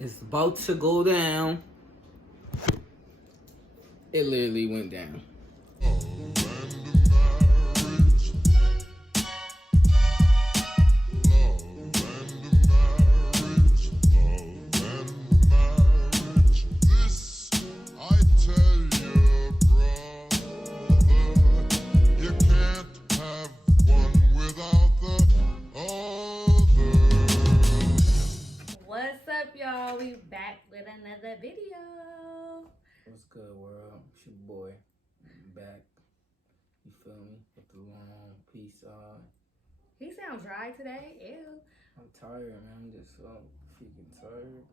It's about to go down. It literally went down. What's up, y'all? We back with another video. What's good, world? It's your boy. I'm back. You feel me? With the long peace on. He sounds dry today. Ew. I'm tired, man. I'm just so freaking tired.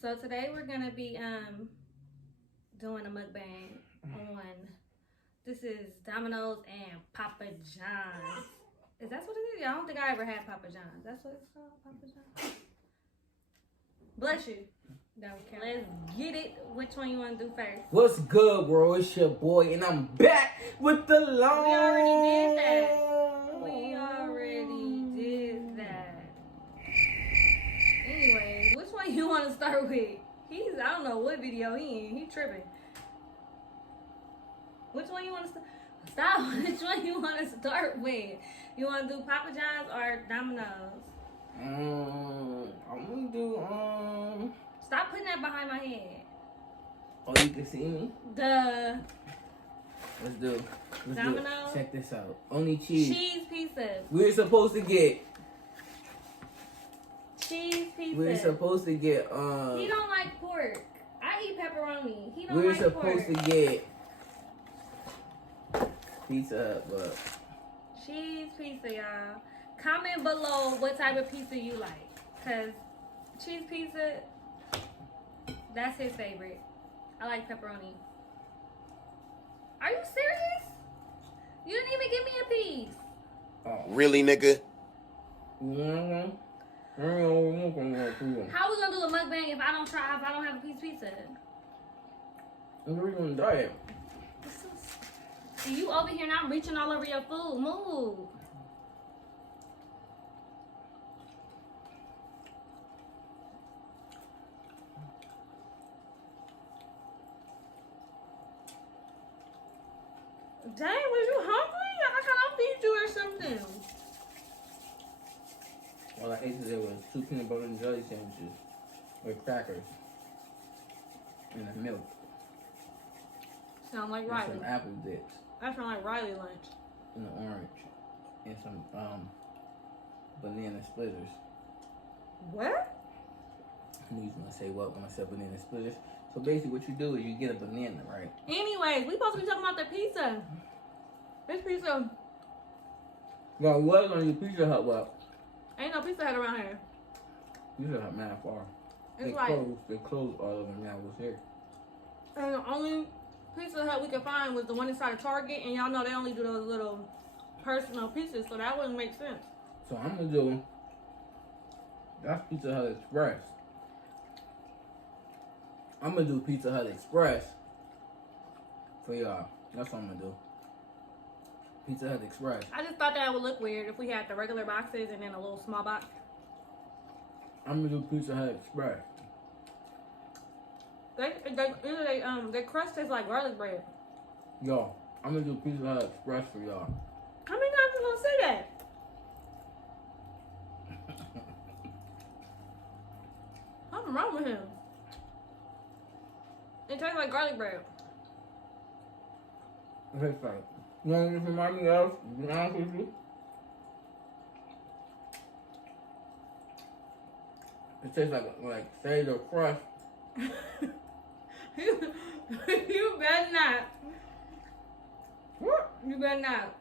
So today we're gonna be doing a mukbang on. This is Dominos and Papa John's. Is that what it is? I don't think I ever had Papa John's. That's what it's called, Papa John's. Bless you. Let's get it. Which one you want to do first? What's good, bro? It's your boy, and I'm back with the long. We already did that. Anyway, which one you want to start with? I don't know what video he in. He tripping. Which one you want to stop? Which one you want to start with? You want to do Papa John's or Domino's? I'm gonna do Stop putting that behind my head. Oh, you can see me? Duh. Let's do Domino's? it. Check this out. Only cheese. Cheese pizzas. We're supposed to get. Cheese pizzas. We're supposed to get. He don't like pork. I eat pepperoni. He don't We're like pork. supposed to get Pizza Hut, but cheese pizza, y'all. Comment below what type of pizza you like. Cause cheese pizza, that's his favorite. I like pepperoni. Are you serious? You didn't even give me a piece. oh. Really, nigga? How we gonna do a mukbang if I don't have a piece of pizza? We're gonna diet. And you over here and I'm reaching all over your food. Move. Dang, was you hungry? I can't feed you or something. All I ate today was 2 peanut butter and jelly sandwiches with crackers and a milk. Sound like and Riley. some apple dips That sound like Riley lunch. and an orange and some banana splitters. What? I knew you was gonna say what when I said banana splitters. So basically, what you do is you get a banana, right? Anyways, we supposed to be talking about the pizza. This pizza. No, it was on your Pizza Hut, but Ain't no Pizza Hut around here. Pizza Hut mad far. It's like, They closed all of them now. Was here. and the only Pizza Hut we could find was the one inside of Target, and y'all know they only do those little personal pieces, so that wouldn't make sense. So I'm gonna do. That's Pizza Hut Express. I'm gonna do Pizza Hut Express for y'all. That's what I'm gonna do. Pizza Hut Express. I just thought that would look weird if we had the regular boxes and then a little small box. I'm gonna do Pizza Hut Express. Their crust tastes like garlic bread. Yo, I'm gonna do Pizza Hut Express for y'all. How many times you gonna say that? Something wrong with him. It tastes like garlic bread. Okay, fine. You know what this remind me of? To be honest with you? It tastes like say the crust. You better not. What? You better not.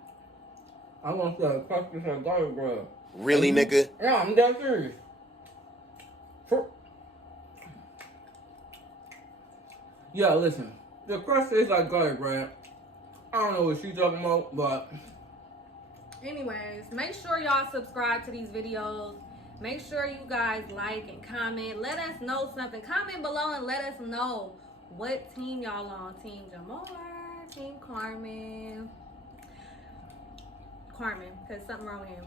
I want to say the crust is like garlic bread. Really, nigga? Yeah, I'm dead serious. Yeah, listen. The crust tastes like garlic bread. I don't know what she's talking about, but Anyways, make sure y'all subscribe to these videos. Make sure you guys like and comment. Let us know something. Comment below and let us know what team y'all on. Team Jamal, Team Carmen. Because something wrong with him.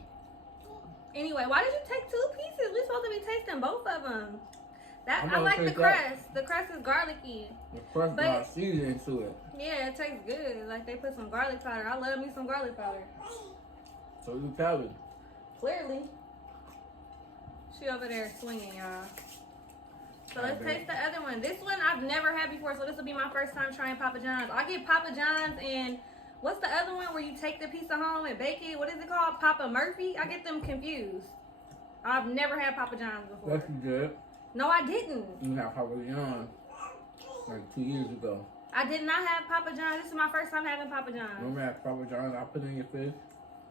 Anyway, why did you take 2 pieces? We're supposed to be tasting both of them. I like the crust. The crust is garlicky. The crust got seasoning to it. Yeah, it tastes good. Like they put some garlic powder. I love me some garlic powder. So you Calvin. Clearly. She over there swinging, y'all. So let's taste the other one. This one I've never had before, so this will be my first time trying Papa John's. I get Papa John's and what's the other one where you take the pizza home and bake it? What is it called? Papa Murphy? I get them confused. I've never had Papa John's before. Yes, you did. No, I didn't. You had Papa John's like 2 years ago. I did not have Papa John's. This is my first time having Papa John's. Remember that Papa John's I put in your face?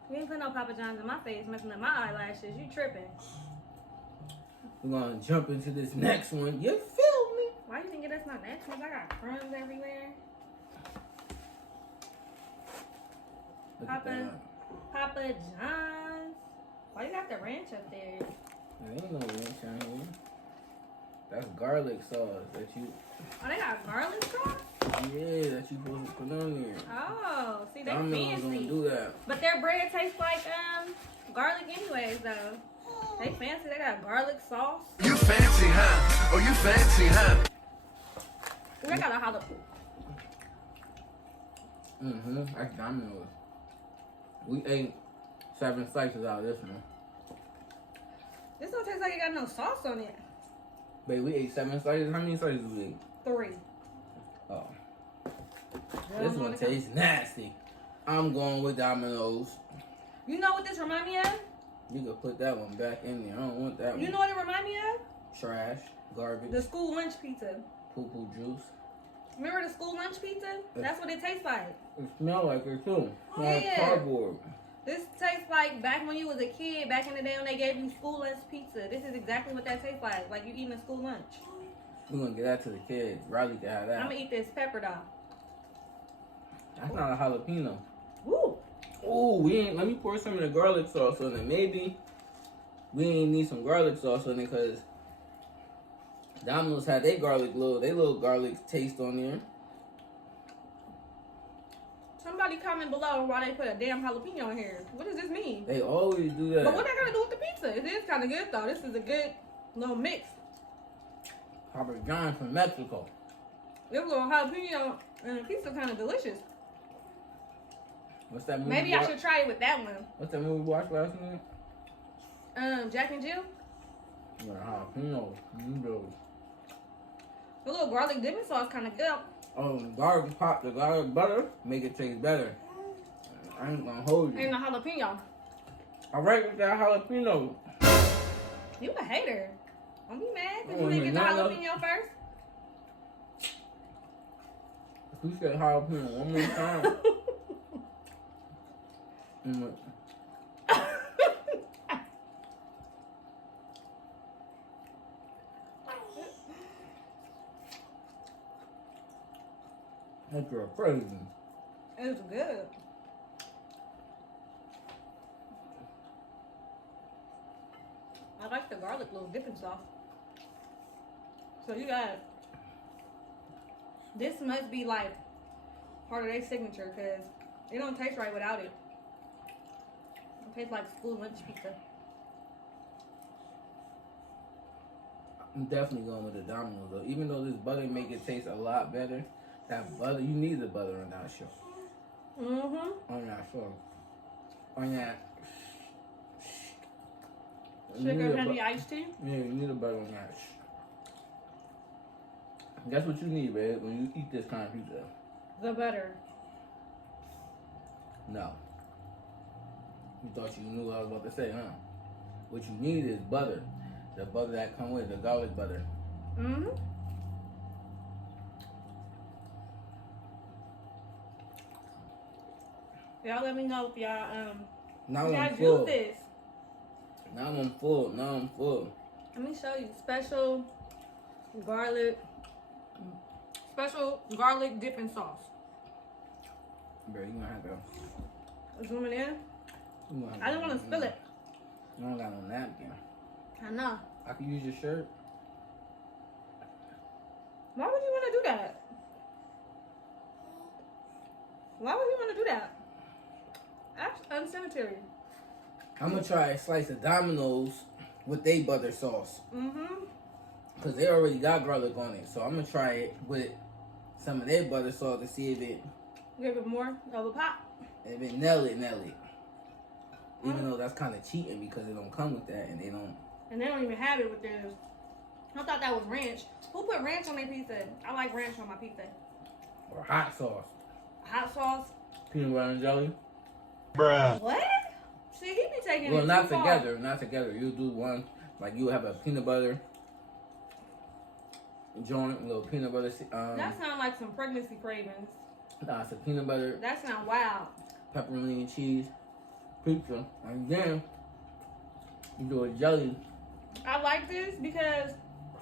You ain't put no Papa John's in my face, messing up my eyelashes. You tripping. We're gonna jump into this next one. You feel me? Why you think that's my next one? I got crumbs everywhere. Papa John's. Why you got the ranch up there? There ain't no ranch on here. That's garlic sauce that you. Oh, they got garlic sauce? Yeah, that you supposed to put on there. Oh, see, they Dominos fancy. don't do that. But their bread tastes like garlic anyways, though. They fancy. They got garlic sauce. You fancy, huh? Oh, you fancy, huh? They got a jalapeno. That's Domino's. We ate 7 slices out of this one. This don't taste like it got no sauce on it. Babe, we ate 7 slices. How many slices we ate? 3. Oh. This one tastes nasty. I'm going with Domino's. You know what this remind me of? You could put that one back in there. I don't want that one. You know what it remind me of? Trash, garbage, The school lunch pizza. poo-poo juice. Remember the school lunch pizza? That's what it tastes like. It smells like it too. Like Yeah. cardboard. This tastes like back when you was a kid, back in the day when they gave you school lunch pizza. This is exactly what that tastes like you eating a school lunch. We're gonna get that to the kids. Riley can have that. I'm gonna eat this pepper though. That's not a jalapeno. Woo! Ooh, let me pour some of the garlic sauce on it. Maybe we ain't need some garlic sauce on it because Domino's had their little garlic taste on there. Somebody comment below why they put a damn jalapeno in here. What does this mean? They always do that. But what they gonna do with the pizza? It is kind of good though. This is a good little mix. Papa John's from Mexico. This little jalapeno and the pizza kind of delicious. What's that movie? Maybe I should try it with that one. What's that movie we watched last night? Jack and Jill. Yeah, jalapeno. The little garlic dipping sauce kind of good. The garlic butter, make it taste better. I ain't gonna hold you. And the jalapeno. I right with that jalapeno. You a hater. Don't be mad because Oh, you didn't get the no. jalapeno first. If you said jalapeno one more time. That's your president. It was good. I like the garlic little dipping sauce. So you guys, this must be like part of their signature because it don't taste right without it. It tastes like school lunch pizza. I'm definitely going with the Domino's though. Even though this butter make it taste a lot better, that butter, you need the butter on that show. On that show. On that. Sugar, honey, iced tea. Yeah, you need a butter on that. That's what you need, babe, when you eat this kind of pizza. The butter. No. You thought you knew what I was about to say, huh? What you need is butter. The butter that come with it, the garlic butter. Y'all let me know if y'all Now y'all I'm do full. this. Now I'm full. Let me show you special garlic dipping sauce. Bro, you gonna have to. Zoom it in. I didn't want to spill it. I don't got no napkin. I know. I can use your shirt. Why would you want to do that? Why would you want to do that? That's unsanitary. I'm gonna try a slice of Domino's with they butter sauce. Because they already got garlic on it. So I'm going to try it with some of their butter salt to see if it... Give it more of a pop. If it nail it. Even though that's kind of cheating because it don't come with that and they don't... And they don't even have it with theirs. I thought that was ranch. Who put ranch on their pizza? I like ranch on my pizza. Or hot sauce. Hot sauce. Peanut butter and jelly. Bruh. What? See, he be taking Well, it not too together. Not together. You do one. Like, you have a peanut butter joint, little peanut butter. That sounds like some pregnancy cravings. Nah, it's a peanut butter. That sounds wild. Pepperoni and cheese pizza. And then you do a jelly. I like this because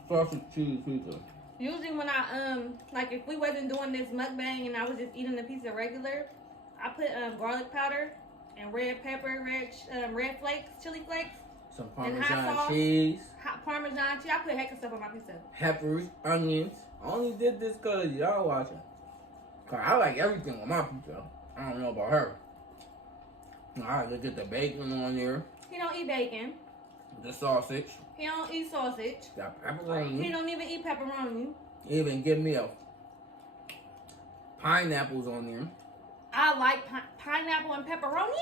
Sausage cheese pizza. usually when I, like if we wasn't doing this mukbang and I was just eating the pizza regular, I put garlic powder and red pepper, red flakes, chili flakes. Some And hot Parmesan sauce. cheese. Hot Parmesan cheese. I put heck of stuff on my pizza. Peppers, onions. I only did this because y'all watching. Cause I like everything on my pizza. I don't know about her. I like to get the bacon on there. He don't eat bacon. The sausage. He don't eat sausage. Got pepperoni. He don't even eat pepperoni. Even give me a pineapples on there. I like pineapple and pepperoni.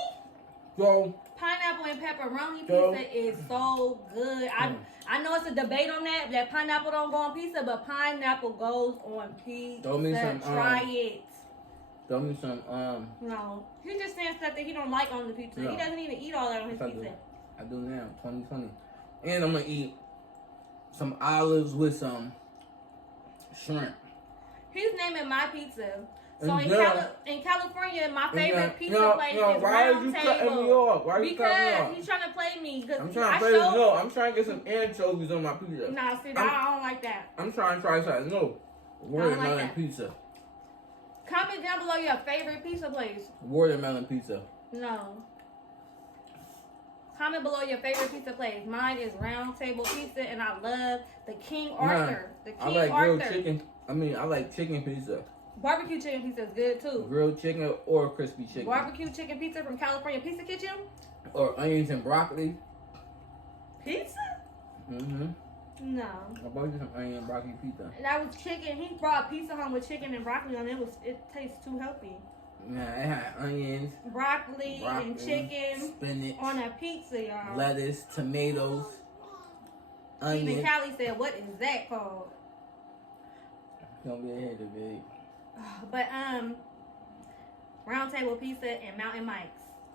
So Pineapple and pepperoni So- pizza is so good. I know it's a debate on that pineapple don't go on pizza, but pineapple goes on pizza. Throw me some, Try it. throw me some No, he's just saying stuff that he don't like on the pizza. No. He doesn't even eat all that on his Yes, I do. pizza. I do now, 2020. And I'm gonna eat some olives with some shrimp. He's naming my pizza. So And in California, my and favorite pizza no, place no, is why are Round you Table. cutting me off? Why are you cutting me Because off? he's trying to play me. I'm trying to play this. No, I'm trying to get some anchovies on my pizza. Nah, see, I don't like that. I'm trying to try something. No. Watermelon that. pizza. Comment down below your favorite pizza place. Watermelon pizza. No. Comment below your favorite pizza place. Mine is Round Table Pizza, and I love the King Arthur. The I King like Arthur. grilled chicken. I like chicken pizza. Barbecue chicken pizza is good too. Grilled chicken or crispy chicken. Barbecue chicken pizza from California Pizza Kitchen. Or onions and broccoli. Pizza? Mm-hmm. No. I bought you some onion and broccoli pizza. That was chicken. He brought pizza home with chicken and broccoli on it. It tastes too healthy. Yeah, it had onions, Broccoli and chicken spinach, on a pizza, y'all. lettuce, tomatoes, Even onion. Callie said, "What is that called?" Don't be ahead of it. But Round Table Pizza and Mountain Mike's.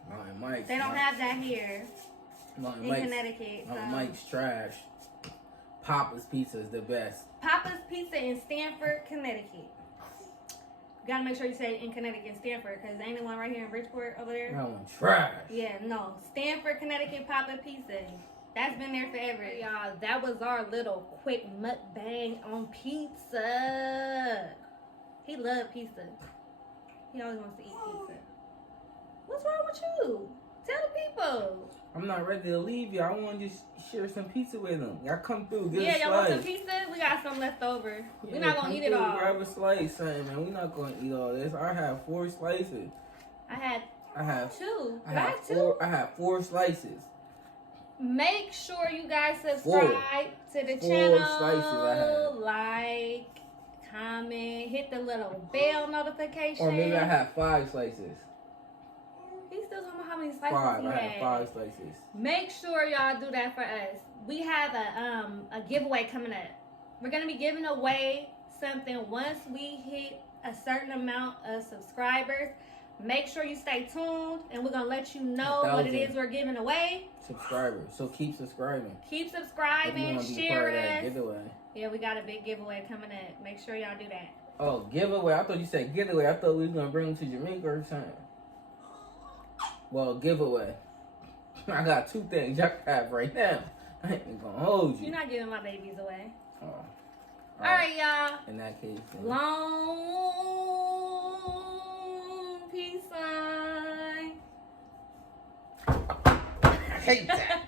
Mountain Mike's. They don't have that here Mountain in Mike's. Connecticut. Mountain So. Mike's trash. Papa's Pizza is the best. Papa's Pizza in Stamford, Connecticut. You gotta make sure you say in Connecticut, Stamford, because ain't the one right here in Bridgeport over there. That one trash. Yeah, no. Stanford, Connecticut Papa Pizza. That's been there forever. Y'all, that was our little quick mukbang on pizza. He loved pizza. He always wants to eat pizza. What's wrong with you? Tell the people. I'm not ready to leave you. I want to just share some pizza with them. Y'all come through. Get Yeah, a y'all want slice. some pizza? We got some left over. We're Yeah, not come gonna eat it through, all. Grab a slice, son, man. We're not gonna eat all this. I have 4 slices. I had I have 2. I Did I have have 2? 4. I have 4 slices. Make sure you guys subscribe to the 4 channel. slices I had. Like, comment, hit the little bell notification. Or maybe I have 5 slices. He's still talking about how many slices 5. he I had. have 5 slices. Make sure y'all do that for us. We have a giveaway coming up. We're gonna be giving away something once we hit a certain amount of subscribers. Make sure you stay tuned, and we're gonna let you know what it is we're giving away. Subscribers. So keep subscribing. Keep If you subscribing, want to be share part of that us. giveaway. Yeah, we got a big giveaway coming up. Make sure y'all do that. Oh, giveaway. I thought you said giveaway. I thought we was gonna bring them to Jamaica or something. Well, giveaway. I got 2 things y'all can have right now. I ain't gonna hold you. You're not giving my babies away. Oh. All right, y'all. In that case. Then. Long peace sign. I hate that.